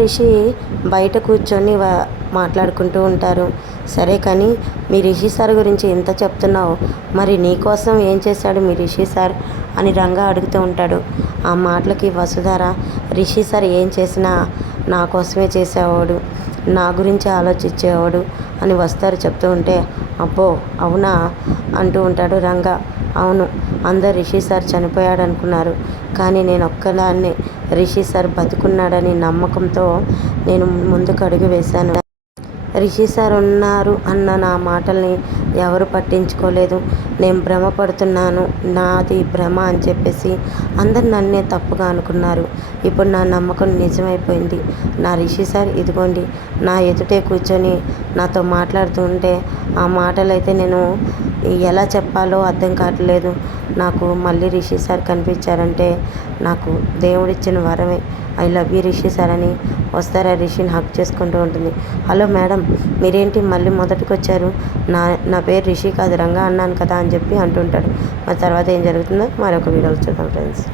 రిషి బయట కూర్చొని మాట్లాడుకుంటూ ఉంటారు. సరే కానీ మీ రిషి సార్ గురించి ఎంత చెప్తున్నావు, మరి నీకోసం ఏం చేశాడు మీ రిషి సార్ అని రంగా అడుగుతూ ఉంటాడు. ఆ మాటలకి వసుధార, రిషి సార్ ఏం చేసినా నా కోసమే చేసేవాడు, నా గురించి ఆలోచించేవాడు అని వస్తారు చెప్తూ ఉంటే, అబ్బో అవునా అంటూ ఉంటాడు రంగా. అవును, అందరు రిషి సార్ చనిపోయాడు అనుకున్నారు, కానీ నేను ఒక్కదాన్నే రిషి సార్ బతుకున్నాడని నమ్మకంతో నేను ముందుకు అడుగు వేశాను. రిషి సార్ ఉన్నారు అన్న నా మాటల్ని ఎవరు పట్టించుకోలేదు. నేను భ్రమపడుతున్నాను, నాది భ్రమ అని చెప్పేసి అందరు నన్నే తప్పుగా అనుకున్నారు. ఇప్పుడు నా నమ్మకం నిజమైపోయింది. నా రిషి సార్ ఇదిగోండి నా ఎదుటే కూర్చొని నాతో మాట్లాడుతూ ఉంటే ఆ మాటలైతే నేను ఎలా చెప్పాలో అర్థం కావట్లేదు. నాకు మళ్ళీ రిషి సార్ కనిపించారంటే నాకు దేవుడిచ్చిన వరమే. I love you Rishi sir అని వస్తారా రిషిని హక్ చేసుకుంటూ ఉంటుంది. హలో మేడం, మీరేంటి మళ్ళీ మొదటికి వచ్చారు? నా పేరు రిషి కాదు రంగా అన్నాను కదా అని చెప్పి అంటుంటాడు. మరి తర్వాత ఏం జరుగుతుందో మరొక వీడియోలో చూద్దాం ఫ్రెండ్స్.